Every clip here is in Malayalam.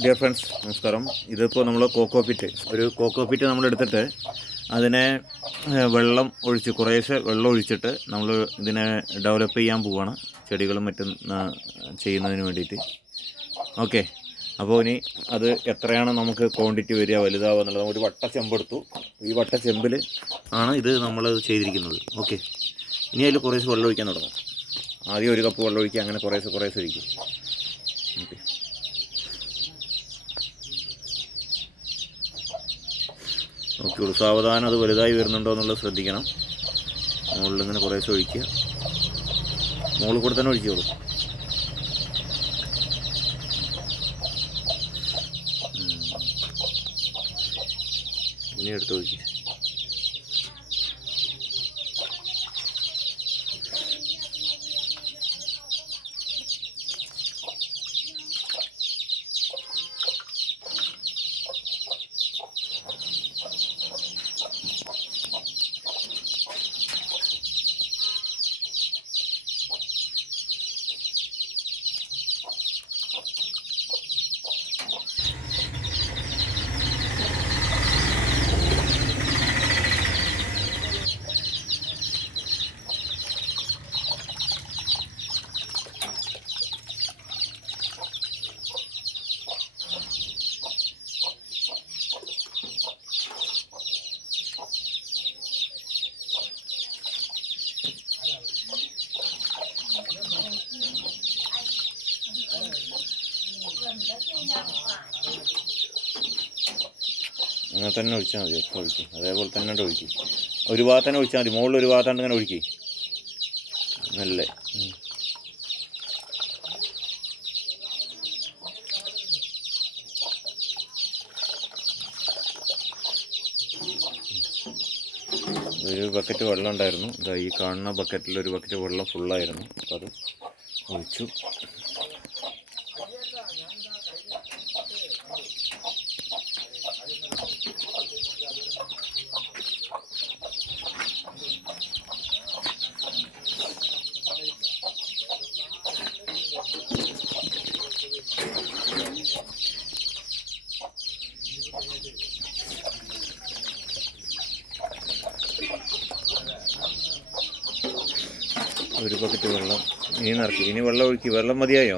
ഡിയർ ഫ്രണ്ട്സ്, നമസ്കാരം. ഇതിപ്പോൾ നമ്മൾ കോക്കോ പിറ്റ് നമ്മളെടുത്തിട്ട് അതിനെ വെള്ളം ഒഴിച്ച് കുറേശ്ശെ വെള്ളം ഒഴിച്ചിട്ട് നമ്മൾ ഇതിനെ ഡെവലപ്പ് ചെയ്യാൻ പോവുകയാണ്, ചെടികളും മറ്റും ചെയ്യുന്നതിന് വേണ്ടിയിട്ട്. ഓക്കെ, അപ്പോൾ ഇനി അത് എത്രയാണ് നമുക്ക് ക്വാണ്ടിറ്റി വരിക, വലുതാവുക എന്നുള്ളത്. ഒരു വട്ട ചെമ്പെടുത്തു. ഈ വട്ട ചെമ്പിൽ ആണ് ഇത് നമ്മൾ ചെയ്തിരിക്കുന്നത്. ഓക്കെ, ഇനി അതിൽ കുറേശ്ശെ വെള്ളം ഒഴിക്കാൻ തുടങ്ങും. ആദ്യം ഒരു കപ്പ് വെള്ളം ഒഴിക്കുക, അങ്ങനെ കുറേശ്ശെ ഒഴിക്കും. ഓക്കെ, നോക്കിയോളൂ. സാവധാനം അത് വലുതായി വരുന്നുണ്ടോ എന്നുള്ളത് ശ്രദ്ധിക്കണം. മുകളിൽ ഇങ്ങനെ കുറേശ്ശെ ഒഴിക്കുക. മുകളിൽ കൂടെ തന്നെ ഒഴിച്ചോളൂ. ഇനി എടുത്ത് ഒഴിക്കുക. അങ്ങനെ തന്നെ ഒഴിച്ചാൽ മതി. ഒക്കെ ഒഴിക്കും, അതേപോലെ തന്നെ ഒഴിക്കും. ഒരു ഭാഗത്ത് തന്നെ ഒഴിച്ചാൽ മതി. മുകളിൽ ഒരു ഭാഗത്താണ്ട് ഇങ്ങനെ ഒഴിക്കും. നല്ല ഒരു ബക്കറ്റ് വെള്ളം ഉണ്ടായിരുന്നു. ഇതാ ഈ കാണുന്ന ബക്കറ്റിൽ ഒരു ബക്കറ്റ് വെള്ളം ഫുള്ളായിരുന്നു. അപ്പോൾ അത് ഒഴിച്ചു. ഒരു ബക്കറ്റ് വെള്ളം ഇനി നിറക്കി. ഇനി വെള്ളം ഒഴുക്കി. വെള്ളം മതിയായോ?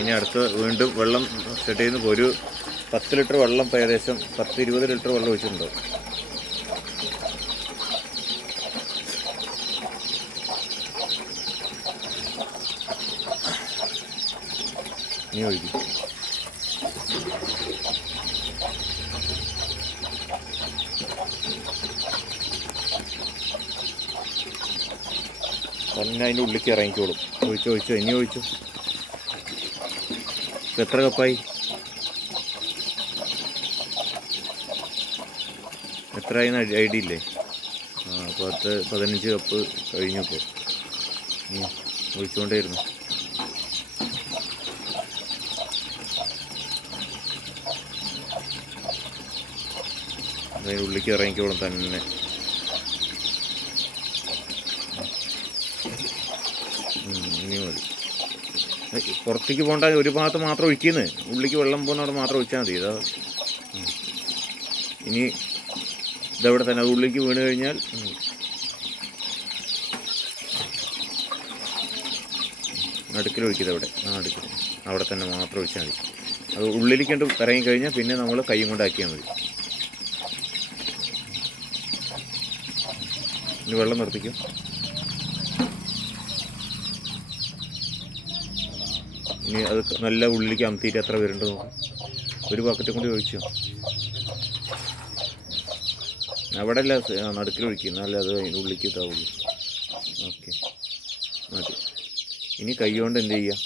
ഇനി അടുത്ത് വീണ്ടും വെള്ളം സെറ്റ് ചെയ്യുന്നു. ഒരു 10 ലിറ്റർ വെള്ളം, ഏകദേശം 10-20 ലിറ്റർ വെള്ളം ഒഴിച്ചിട്ടുണ്ടോ. ഇനി ഒഴിക്കും. തന്നെ അതിൻ്റെ ഉള്ളിലേക്ക് ഇറങ്ങിക്കോളും. ഒഴിച്ചോ. ഇനി ഒഴിച്ചു. എത്ര കപ്പായി? എത്രയായിന്ന് ഐഡിയ ഇല്ലേ? 10-15 കപ്പ് കഴിഞ്ഞപ്പോൾ ഒഴിച്ചുകൊണ്ടേയിരുന്നു. അതിൻ്റെ ഉള്ളിലേക്ക് ഇറങ്ങിക്കോളും തന്നെ. ഇനി മതി. പുറത്തേക്ക് പോകണ്ട. ഒരു ഭാഗത്ത് മാത്രം ഒഴിക്കുന്നു. ഉള്ളിലേക്ക് വെള്ളം പോകുന്നവിടെ മാത്രം ഒഴിച്ചാൽ മതി. ഇതാ ഇനി ഇതവിടെ തന്നെ അത് ഉള്ളിലേക്ക് വീണ് കഴിഞ്ഞാൽ നടുക്കിൽ ഒഴിക്കുന്നത്. അടുക്കിൽ അവിടെ തന്നെ മാത്രം ഒഴിച്ചാൽ മതി. അത് ഉള്ളിലേക്ക് ഇറങ്ങിക്കഴിഞ്ഞാൽ പിന്നെ നമ്മൾ കൈ കൊണ്ടാക്കിയാൽ മതി. ഇനി വെള്ളം നിർത്തിക്കും. ഇനി അത് നല്ല ഉള്ളിലേക്ക് അമത്തിയിട്ട് എത്ര വരുന്നുണ്ട് നോക്കും. ഒരു ബക്കറ്റും കൂടി ഒഴിച്ചു. അവിടെ അല്ല, നടുക്കിൽ ഒഴിക്കും. എന്നാലേ അത് അതിൻ്റെ ഉള്ളിലേക്ക് ഇതാവുള്ളൂ. ഓക്കെ, മതി. ഇനി കൈ കൊണ്ട് എന്ത് ചെയ്യുക?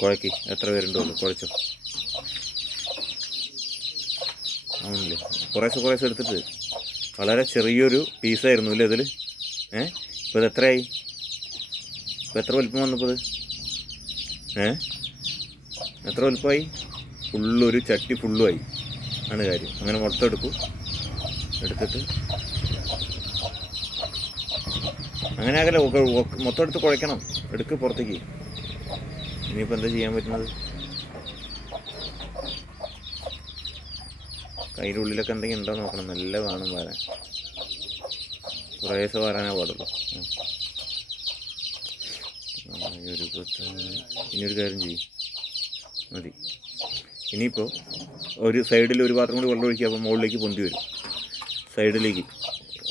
കുഴക്കി. എത്ര വരുന്നുണ്ടോ കുഴച്ചോ. ആണല്ലേ, കുറേശ്ശെ എടുത്തിട്ട്. വളരെ ചെറിയൊരു പീസായിരുന്നു അല്ലേ ഇതിൽ? ഇപ്പോൾ ഇത് എത്രയായി? ഇപ്പോൾ എത്ര വലിപ്പം വന്നപ്പോൾ ഇത്? എത്ര വലുപ്പമായി? ഫുള്ളൊരു ചട്ടി ഫുള്ളുമായി ആണ് കാര്യം. അങ്ങനെ മൊത്തം എടുത്തിട്ട് അങ്ങനെ ആകല്ലേ, മൊത്തം എടുത്ത് കുഴക്കണം. എടുക്ക് പുറത്തേക്ക്. ഇനിയിപ്പോൾ എന്താ ചെയ്യാൻ പറ്റുന്നത്? അതിൻ്റെ ഉള്ളിലൊക്കെ എന്തെങ്കിലും ഉണ്ടോ നോക്കണം. നല്ല വേണം വരാൻ, കുറേശ്ശെ വരാനേ പാടുള്ളൂ. ഇനിയൊരു കാര്യം ചെയ്യും മതി. ഇനിയിപ്പോൾ ഒരു സൈഡിൽ ഒരു പാത്രം കൂടി വെള്ളം ഒഴിക്കുക. അപ്പോൾ മുകളിലേക്ക് പൊന്തി വരും സൈഡിലേക്ക്.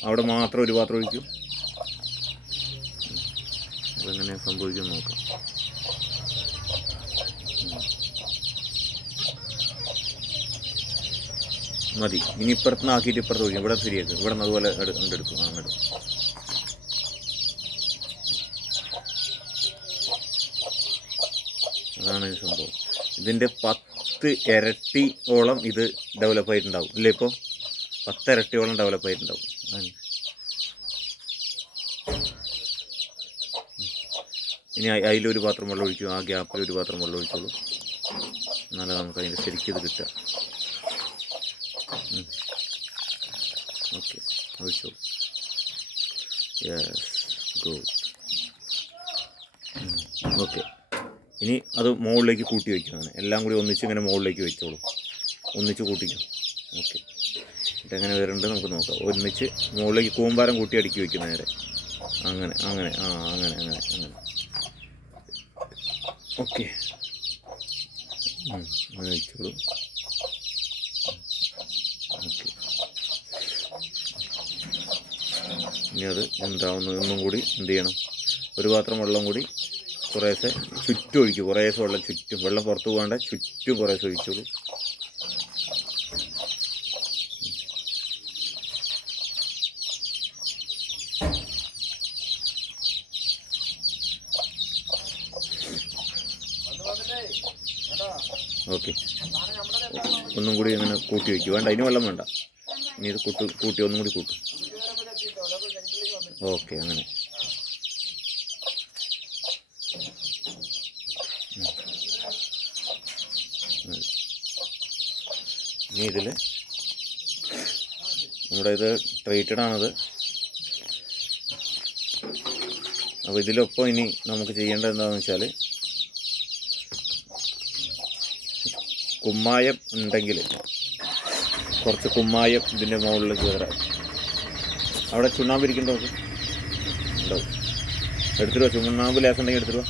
അവിടെ മാത്രം ഒരു പാത്രം ഒഴിക്കും. അപ്പോൾ എങ്ങനെ സംഭവിക്കുമെന്ന് നോക്കാം. മതി. ഇനി ഇപ്പുറത്തുനിന്ന് ആക്കിയിട്ട് ഇപ്പുറത്ത് ഒഴിക്കും. ഇവിടെ ശരിയാക്കും. ഇവിടെ നിന്ന് അതുപോലെ കണ്ടെടുക്കും. അങ്ങോട്ട് അതാണ് ഈ സംഭവം. ഇതിൻ്റെ 10 ഇരട്ടിയോളം ഇത് ഡെവലപ്പായിട്ടുണ്ടാവും ഇല്ലേ? ഇപ്പോൾ 10 ഇരട്ടിയോളം ഡെവലപ്പായിട്ടുണ്ടാവും. ഇനി അതിലൊരു പാത്രം വെള്ളം ഒഴിക്കും. ആ ഗ്യാപ്പിൽ ഒരു പാത്രം വെള്ളം ഒഴിച്ചോളൂ. എന്നാലും നമുക്ക് അതിൻ്റെ ശരിക്കും ഇത് കിട്ടുക. ഓക്കെ, ഒഴിച്ചോളൂ. Yes, good. ഓക്കെ, ഇനി അത് മുകളിലേക്ക് കൂട്ടി വയ്ക്കുകയാണ്. എല്ലാം കൂടി ഒന്നിച്ച് ഇങ്ങനെ മുകളിലേക്ക് വെച്ചോളൂ. ഒന്നിച്ച് കൂട്ടിക്കും. ഓക്കെ, ഇതെങ്ങനെ വരുന്നുണ്ട് നമുക്ക് നോക്കാം. ഒന്നിച്ച് മുകളിലേക്ക് കൂമ്പാരം കൂട്ടി അടുക്കി വയ്ക്കും നേരെ. അങ്ങനെ അങ്ങനെ അങ്ങനെ അങ്ങനെ അങ്ങനെ. ഓക്കെ, അങ്ങനെ വെച്ചോളൂ. ഓക്കെ, ഇനി അത് എന്താവുന്നതൊന്നും കൂടി എന്ത് ചെയ്യണം, ഒരു പാത്രം വെള്ളം കൂടി കുറേശ്ശെ ചുറ്റും ഒഴിക്കും. കുറേശ്ശെ വെള്ളം ചുറ്റും, വെള്ളം പുറത്ത് പോകാണ്ട് ചുറ്റും കുറേശ്ശെ ഒഴിച്ചോളൂ. ഓക്കെ, ഒന്നും കൂടി ഇങ്ങനെ കൂട്ടി വയ്ക്കും. വേണ്ട, അതിന് വെള്ളം വേണ്ട. ഇനി ഇത് കൂട്ടി ഒന്നും കൂടി കൂട്ടും. ഓക്കെ, അങ്ങനെ. ഇനി ഇതിൽ നമ്മുടെ ഇത് ട്രീറ്റഡ് ആണത്. അപ്പോൾ ഇതിലൊപ്പം ഇനി നമുക്ക് ചെയ്യേണ്ടത് എന്താണെന്ന് വെച്ചാൽ, കുമ്മായം ഉണ്ടെങ്കിൽ കുറച്ച് കുമ്മായം ഇതിൻ്റെ മുകളിൽ കയറാം. അവിടെ ചുണ്ണാമ്പ് ഇരിക്കേണ്ട നോക്ക് ഉണ്ടാവും. എടുത്തിട്ട് വാ, ചുണ്ണാമ്പ് ലേസം ഉണ്ടെങ്കിൽ എടുത്തിട്ട് വാ.